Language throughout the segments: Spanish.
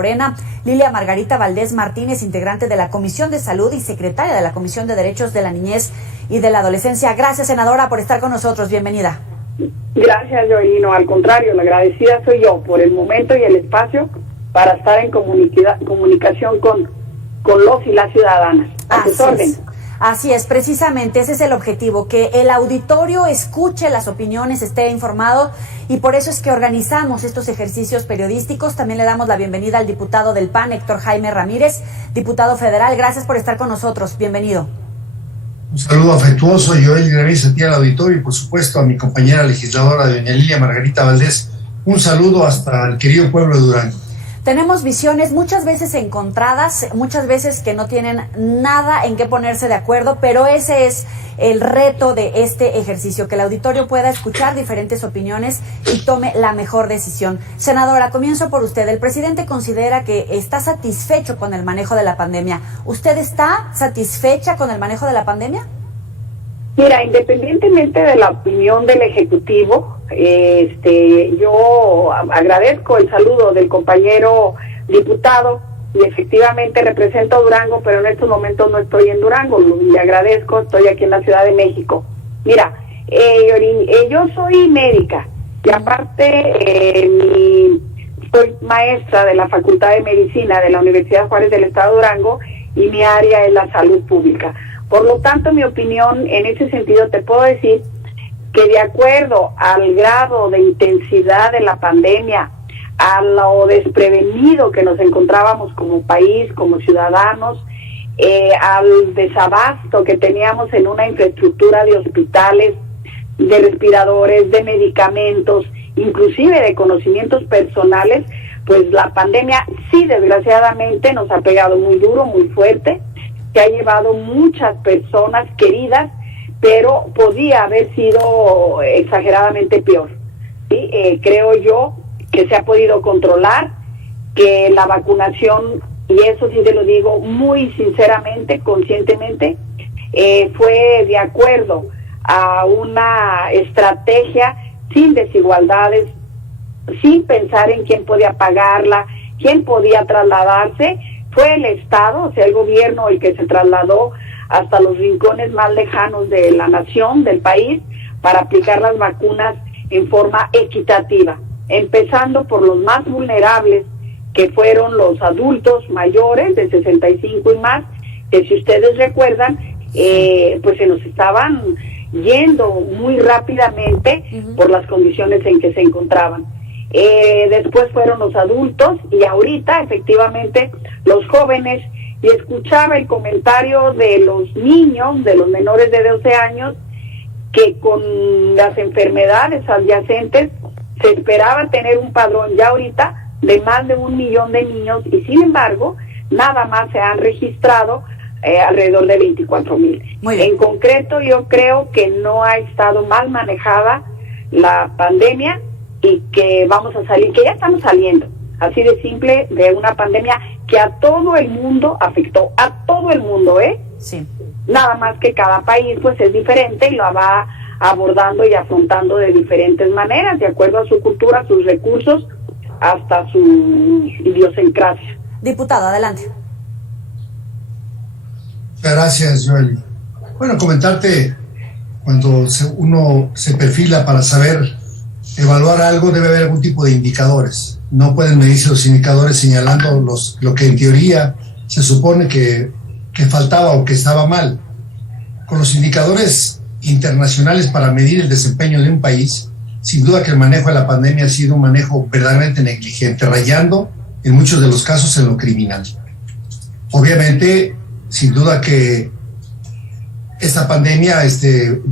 Morena, Lilia Margarita Valdés Martínez, integrante de la Comisión de Salud y secretaria de la Comisión de Derechos de la Niñez y de la Adolescencia. Gracias, senadora, por estar con nosotros. Bienvenida. Gracias, Joelino. Al contrario, la agradecida soy yo por el momento y el espacio para estar en comunicación con los y las ciudadanas. A sus órdenes. Así es, precisamente ese es el objetivo, que el auditorio escuche las opiniones, esté informado, y por eso es que organizamos estos ejercicios periodísticos. También le damos la bienvenida al diputado del PAN, Héctor Jaime Ramírez, diputado federal. Gracias por estar con nosotros. Bienvenido. Un saludo afectuoso, Joel Graviz, a ti al auditorio y por supuesto a mi compañera legisladora, doña Lilia Margarita Valdés. Un saludo hasta el querido pueblo de Durango. Tenemos visiones muchas veces encontradas, muchas veces que no tienen nada en qué ponerse de acuerdo, pero ese es el reto de este ejercicio, que el auditorio pueda escuchar diferentes opiniones y tome la mejor decisión. Senadora, comienzo por usted. El presidente considera que está satisfecho con el manejo de la pandemia. ¿Usted está satisfecha con el manejo de la pandemia? Mira, independientemente de la opinión del Ejecutivo, yo agradezco el saludo del compañero diputado y efectivamente represento a Durango, pero en estos momentos no estoy en Durango, le agradezco, estoy aquí en la Ciudad de México. Mira, yo soy médica y aparte soy maestra de la Facultad de Medicina de la Universidad Juárez del Estado de Durango y mi área es la salud pública. Por lo tanto, mi opinión en ese sentido te puedo decir que de acuerdo al grado de intensidad de la pandemia, a lo desprevenido que nos encontrábamos como país, como ciudadanos, al desabasto que teníamos en una infraestructura de hospitales, de respiradores, de medicamentos, inclusive de conocimientos personales, pues la pandemia sí desgraciadamente nos ha pegado muy duro, muy fuerte, que ha llevado muchas personas queridas, pero podía haber sido exageradamente peor. ¿Sí? Creo yo que se ha podido controlar, que la vacunación, y eso sí te lo digo muy sinceramente, conscientemente, fue de acuerdo a una estrategia sin desigualdades, sin pensar en quién podía pagarla, quién podía trasladarse. Fue el Estado, o sea, el gobierno, el que se trasladó hasta los rincones más lejanos de la nación, del país, para aplicar las vacunas en forma equitativa, empezando por los más vulnerables, que fueron los adultos mayores de 65 y más, que si ustedes recuerdan, pues se nos estaban yendo muy rápidamente por las condiciones en que se encontraban. Después fueron los adultos y ahorita efectivamente los jóvenes, y escuchaba el comentario de los niños, de los menores de 12 años, que con las enfermedades adyacentes se esperaba tener un padrón ya ahorita de más de 1 millón de niños, y sin embargo nada más se han registrado alrededor de 24,000. En concreto, yo creo que no ha estado mal manejada la pandemia y que vamos a salir, que ya estamos saliendo, así de simple, de una pandemia que a todo el mundo afectó, a todo el mundo, Sí. Nada más que cada país pues es diferente y lo va abordando y afrontando de diferentes maneras, de acuerdo a su cultura, sus recursos, hasta su idiosincrasia. Diputado, adelante. Gracias, Joel. Bueno, comentarte, cuando uno se perfila para saber evaluar algo, debe haber algún tipo de indicadores. No pueden medirse los indicadores señalando lo que en teoría se supone que faltaba o que estaba mal. Con los indicadores internacionales para medir el desempeño de un país, sin duda que el manejo de la pandemia ha sido un manejo verdaderamente negligente, rayando en muchos de los casos en lo criminal. Obviamente, sin duda que esta pandemia, este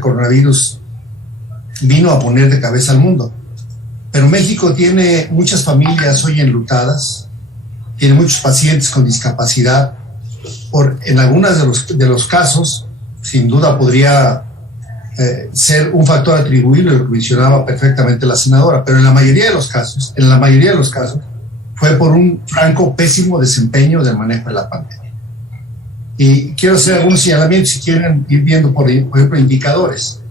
coronavirus, vino a poner de cabeza al mundo. Pero México tiene muchas familias hoy enlutadas, tiene muchos pacientes con discapacidad. En algunos de los casos, sin duda podría ser un factor atribuible, lo que mencionaba perfectamente la senadora, pero en la mayoría de los casos, fue por un franco pésimo desempeño del manejo de la pandemia. Y quiero hacer algunos señalamientos, si quieren ir viendo, por ejemplo, indicadores.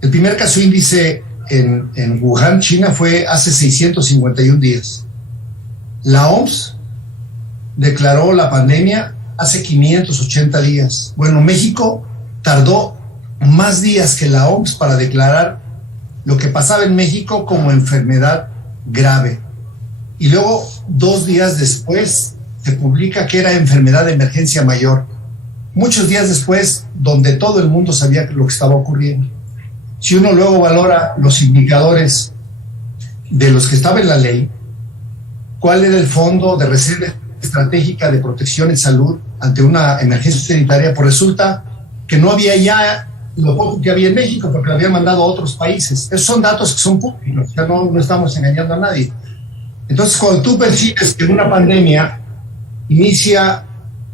El primer caso índice en Wuhan, China, fue hace 651 días. La OMS declaró la pandemia hace 580 días. Bueno, México tardó más días que la OMS para declarar lo que pasaba en México como enfermedad grave. Y luego, 2 días después, se publica que era enfermedad de emergencia mayor. Muchos días después, donde todo el mundo sabía lo que estaba ocurriendo. Si uno luego valora los indicadores de los que estaba en la ley, cuál era el fondo de reserva estratégica de protección en salud ante una emergencia sanitaria, pues resulta que no había ya lo poco que había en México, porque lo habían mandado a otros países. Esos son datos que son públicos, ya no estamos engañando a nadie. Entonces, cuando tú percibes que una pandemia inicia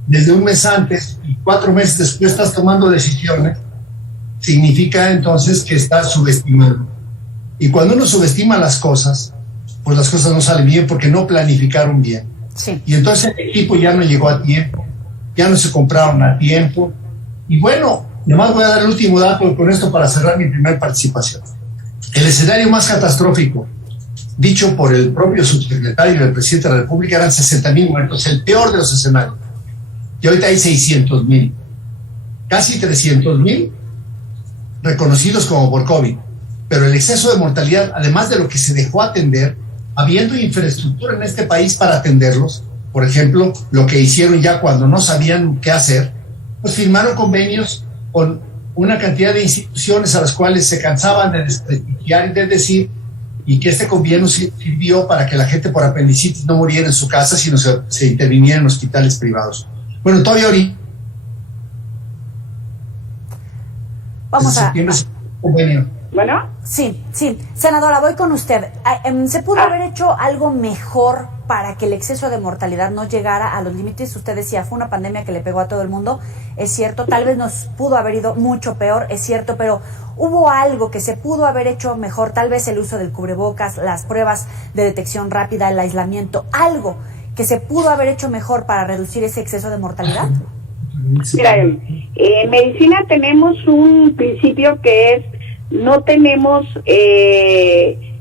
desde un mes antes y 4 meses después estás tomando decisiones, significa entonces que estás subestimando. Y cuando uno subestima las cosas, pues las cosas no salen bien porque no planificaron bien. Sí. Y entonces el equipo ya no llegó a tiempo, ya no se compraron a tiempo. Y bueno, además voy a dar el último dato con esto para cerrar mi primera participación. El escenario más catastrófico, dicho por el propio subsecretario del presidente de la República, eran 60,000 muertos, el peor de los escenarios. Y ahorita hay 600,000, casi 300,000 reconocidos como por COVID. Pero el exceso de mortalidad, además de lo que se dejó atender, habiendo infraestructura en este país para atenderlos, por ejemplo, lo que hicieron ya cuando no sabían qué hacer, pues firmaron convenios con una cantidad de instituciones a las cuales se cansaban de desprestigiar y de decir, y que este convenio sirvió para que la gente por apendicitis no muriera en su casa, sino se interviniera en hospitales privados. Bueno, todavía ahorita. Vamos a... convenio. Bueno. Sí. Senadora, voy con usted. ¿Se pudo haber hecho algo mejor para que el exceso de mortalidad no llegara a los límites? Usted decía, fue una pandemia que le pegó a todo el mundo, es cierto, tal vez nos pudo haber ido mucho peor, es cierto, pero ¿hubo algo que se pudo haber hecho mejor? Tal vez el uso del cubrebocas, las pruebas de detección rápida, el aislamiento, algo que se pudo haber hecho mejor para reducir ese exceso de mortalidad. Mira, en medicina tenemos un principio que es: no tenemos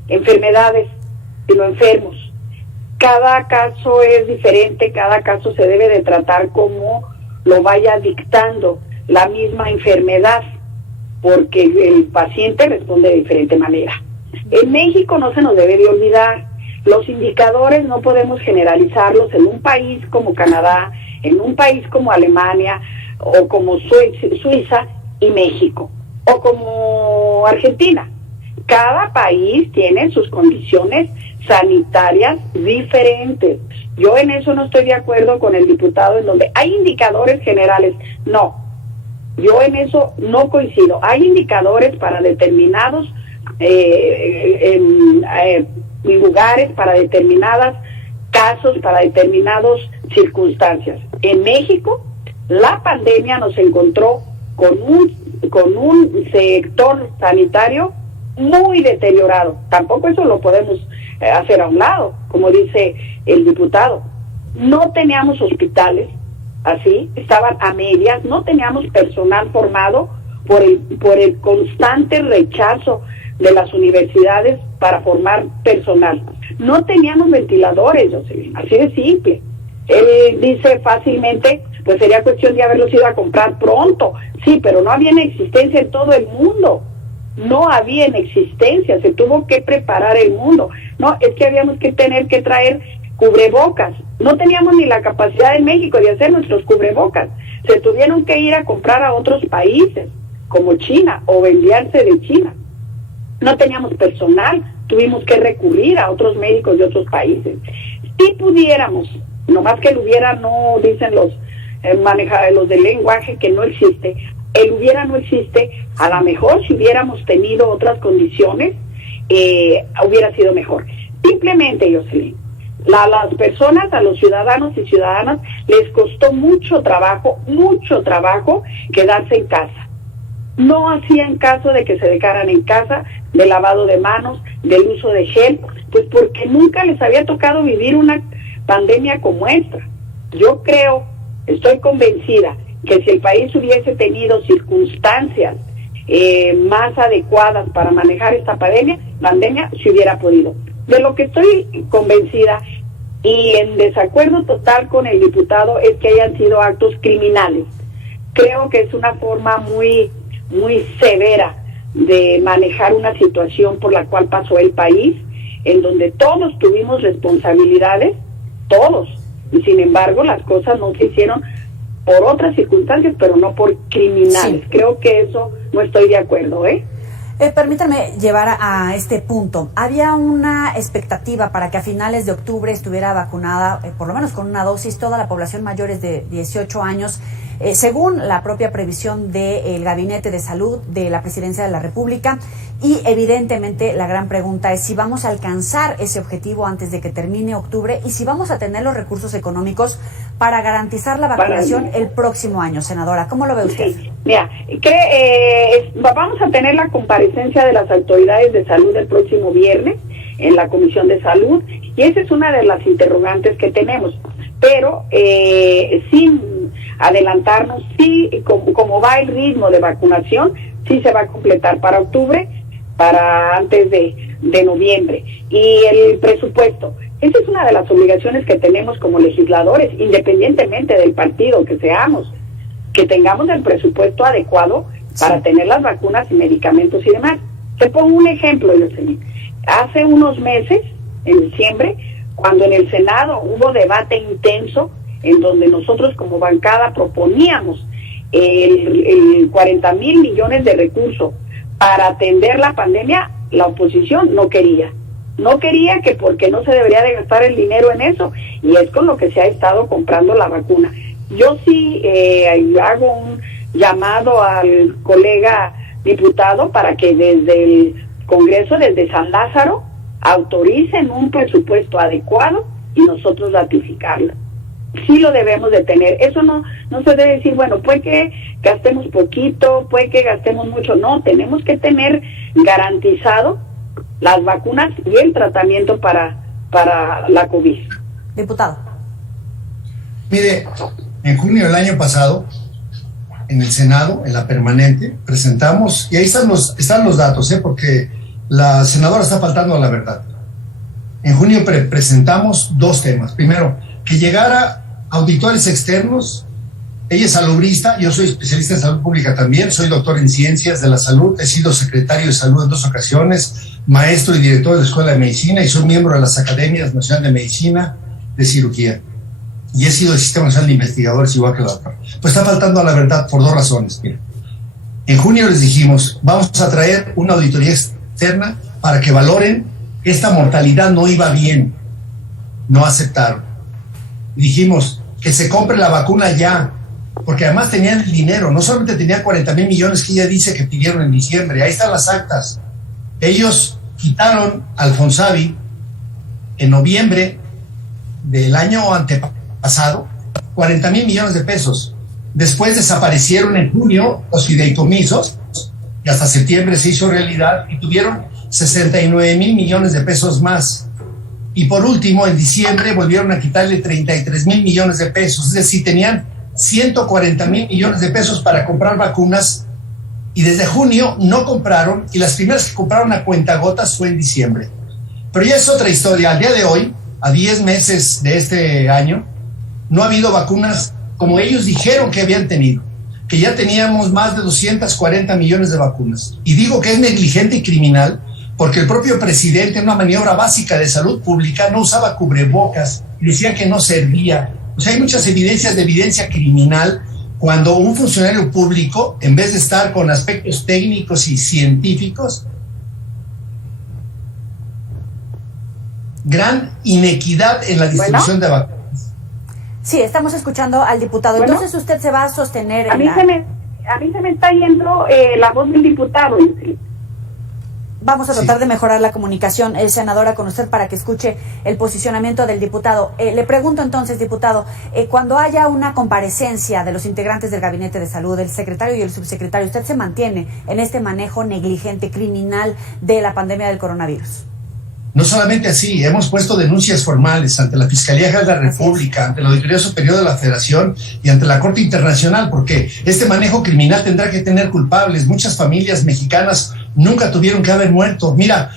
enfermedades, sino enfermos. Cada caso es diferente, cada caso se debe de tratar como lo vaya dictando la misma enfermedad, porque el paciente responde de diferente manera. En México no se nos debe de olvidar, los indicadores no podemos generalizarlos en un país como Canadá, en un país como Alemania, o como Suiza y México, o como Argentina. Cada país tiene sus condiciones sanitarias diferentes. Yo en eso no estoy de acuerdo con el diputado en donde hay indicadores generales. No, yo en eso no coincido. Hay indicadores para determinados lugares, para determinados casos, para determinadas circunstancias. En México, la pandemia nos encontró con un sector sanitario muy deteriorado. Tampoco eso lo podemos hacer a un lado, como dice el diputado. No teníamos hospitales, así, estaban a medias, no teníamos personal formado por el constante rechazo de las universidades para formar personal. No teníamos ventiladores, Jocelyn, así de simple. Él dice fácilmente, pues sería cuestión de haberlos ido a comprar pronto. Sí, pero no había en existencia en todo el mundo. No había en existencia, se tuvo que preparar el mundo. No, es que habíamos que tener que traer cubrebocas. No teníamos ni la capacidad en México de hacer nuestros cubrebocas. Se tuvieron que ir a comprar a otros países, como China, o enviarse de China. No teníamos personal, tuvimos que recurrir a otros médicos de otros países. Si pudiéramos, nomás que el hubiera, no dicen los los del lenguaje que no existe, el hubiera no existe. A lo mejor si hubiéramos tenido otras condiciones, hubiera sido mejor. Simplemente, Jocelyn, las personas, a los ciudadanos y ciudadanas, les costó mucho trabajo quedarse en casa. No hacían caso de que se dejaran en casa, del lavado de manos, del uso de gel, pues porque nunca les había tocado vivir una pandemia como esta. Yo creo, estoy convencida, que si el país hubiese tenido circunstancias más adecuadas para manejar esta pandemia se hubiera podido. De lo que estoy convencida y en desacuerdo total con el diputado es que hayan sido actos criminales. Creo que es una forma muy severa de manejar una situación por la cual pasó el país, en donde todos tuvimos responsabilidades, todos, y sin embargo las cosas no se hicieron por otras circunstancias, pero no por criminales. Sí. Creo que eso no estoy de acuerdo, Permítanme llevar a este punto. Había una expectativa para que a finales de octubre estuviera vacunada, por lo menos con una dosis, toda la población mayores de 18 años, según la propia previsión del Gabinete de Salud de la Presidencia de la República. Y evidentemente la gran pregunta es si vamos a alcanzar ese objetivo antes de que termine octubre y si vamos a tener los recursos económicos para garantizar la vacunación el próximo año, senadora. ¿Cómo lo ve usted? Sí. Mira, vamos a tener la comparecencia de las autoridades de salud el próximo viernes en la Comisión de Salud, y esa es una de las interrogantes que tenemos, pero sin adelantarnos, sí, como va el ritmo de vacunación, sí se va a completar para octubre, para antes de noviembre. Y el presupuesto, esa es una de las obligaciones que tenemos como legisladores, independientemente del partido que seamos, que tengamos el presupuesto adecuado para tener las vacunas y medicamentos y demás. Te pongo un ejemplo, Jocelyn. Hace unos meses, en diciembre, cuando en el Senado hubo debate intenso, en donde nosotros como bancada proponíamos el 40,000 millones de recursos para atender la pandemia, la oposición no quería que porque no se debería de gastar el dinero en eso, y es con lo que se ha estado comprando la vacuna. Yo sí hago un llamado al colega diputado para que desde el Congreso, desde San Lázaro, autoricen un presupuesto adecuado y nosotros ratificarlo. Sí lo debemos de tener. Eso no se debe decir, bueno, puede que gastemos poquito, puede que gastemos mucho. No, tenemos que tener garantizado las vacunas y el tratamiento para la COVID. Diputado. Mire, en junio del año pasado, en el Senado, en la permanente, presentamos, y ahí están los datos, porque la senadora está faltando a la verdad. En junio presentamos dos temas. Primero, que llegara auditores externos. Ella es salubrista, yo soy especialista en salud pública también, soy doctor en ciencias de la salud, he sido secretario de salud en 2 ocasiones, maestro y director de la Escuela de Medicina, y soy miembro de las Academias Nacional de Medicina, de Cirugía. Y he sido del Sistema Nacional de Investigadores, igual que la otra. Pues está faltando a la verdad por 2 razones. Mira. En junio les dijimos, vamos a traer una auditoría externa para que valoren que esta mortalidad no iba bien. No aceptaron. Y dijimos que se compre la vacuna ya, porque además tenían el dinero. No solamente tenían 40,000 millones que ella dice que pidieron en diciembre. Ahí están las actas. Ellos quitaron al Fonsavi en noviembre del año antepasado 40,000 millones de pesos. Después desaparecieron en junio los fideicomisos y hasta septiembre se hizo realidad y tuvieron 69,000 millones de pesos más. Y por último, en diciembre volvieron a quitarle 33,000 millones de pesos. Es decir, tenían 140,000 millones de pesos para comprar vacunas y desde junio no compraron, y las primeras que compraron a cuentagotas fue en diciembre. Pero ya es otra historia. Al día de hoy, a 10 meses de este año, no ha habido vacunas como ellos dijeron que habían tenido, que ya teníamos más de 240 millones de vacunas. Y digo que es negligente y criminal porque el propio presidente, en una maniobra básica de salud pública, no usaba cubrebocas y decía que no servía. O sea, hay muchas evidencias de evidencia criminal cuando un funcionario público, en vez de estar con aspectos técnicos y científicos, gran inequidad en la distribución de vacunas. Sí, estamos escuchando al diputado. Bueno, entonces usted se va a sostener en a mí se me está yendo la voz del diputado. Vamos a tratar de mejorar la comunicación, senadora, con usted para que escuche el posicionamiento del diputado. Le pregunto entonces, diputado, cuando haya una comparecencia de los integrantes del Gabinete de Salud, el secretario y el subsecretario, ¿usted se mantiene en este manejo negligente, criminal de la pandemia del coronavirus? No solamente así, hemos puesto denuncias formales ante la Fiscalía General de la República, ante la Auditoría Superior de la Federación y ante la Corte Internacional, porque este manejo criminal tendrá que tener culpables. Muchas familias mexicanas nunca tuvieron que haber muerto. Mira,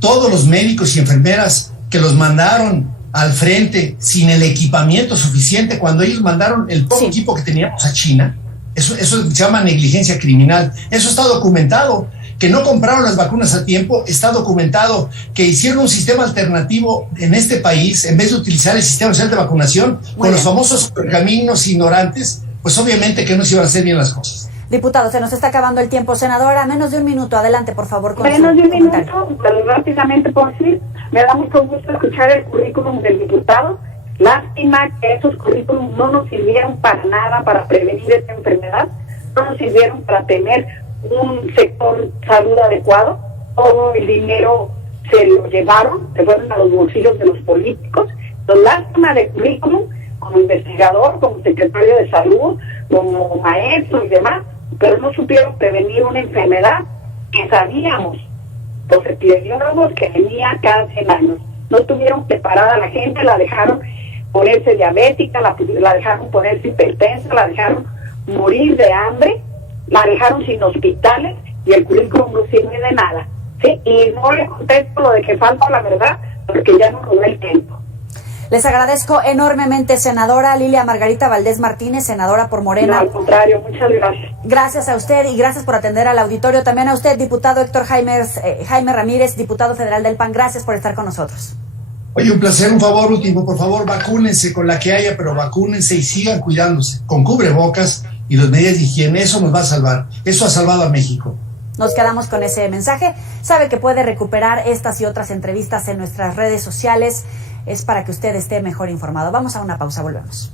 todos los médicos y enfermeras que los mandaron al frente sin el equipamiento suficiente cuando ellos mandaron el poco equipo que teníamos a China. Eso se llama negligencia criminal. Eso está documentado. Que no compraron las vacunas a tiempo, está documentado. Que hicieron un sistema alternativo en este país, en vez de utilizar el sistema nacional de vacunación, con los famosos pergaminos ignorantes, pues obviamente que no se iban a hacer bien las cosas. Diputado, se nos está acabando el tiempo. Senadora, menos de un minuto. Adelante, por favor, con menos de un comentario. minuto, pero rápidamente puedo decir, me da mucho gusto escuchar el currículum del diputado. Lástima que esos currículums no nos sirvieron para nada para prevenir esta enfermedad, no nos sirvieron para tener un sector salud adecuado. Todo el dinero se lo llevaron, se fueron a los bolsillos de los políticos. Entonces, lástima de currículum, como investigador, como secretario de salud, como maestro y demás, pero no supieron prevenir una enfermedad que sabíamos los epidemiólogos que venía cada 100 años. No tuvieron preparada a la gente, la dejaron ponerse diabética, la dejaron ponerse hipertensa, la dejaron morir de hambre, la dejaron sin hospitales y el currículum no sirve de nada. ¿Sí? Y no le contesto lo de que falta la verdad, porque ya no nos da el tiempo. Les agradezco enormemente, senadora Lilia Margarita Valdés Martínez, senadora por Morena. No, al contrario, muchas gracias. Gracias a usted y gracias por atender al auditorio. También a usted, diputado Héctor Jaime Ramírez, diputado federal del PAN. Gracias por estar con nosotros. Oye, un placer, un favor último, por favor, vacúnense con la que haya, pero vacúnense y sigan cuidándose, con cubrebocas y las medidas de higiene. Eso nos va a salvar. Eso ha salvado a México. Nos quedamos con ese mensaje. Sabe que puede recuperar estas y otras entrevistas en nuestras redes sociales. Es para que usted esté mejor informado. Vamos a una pausa, volvemos.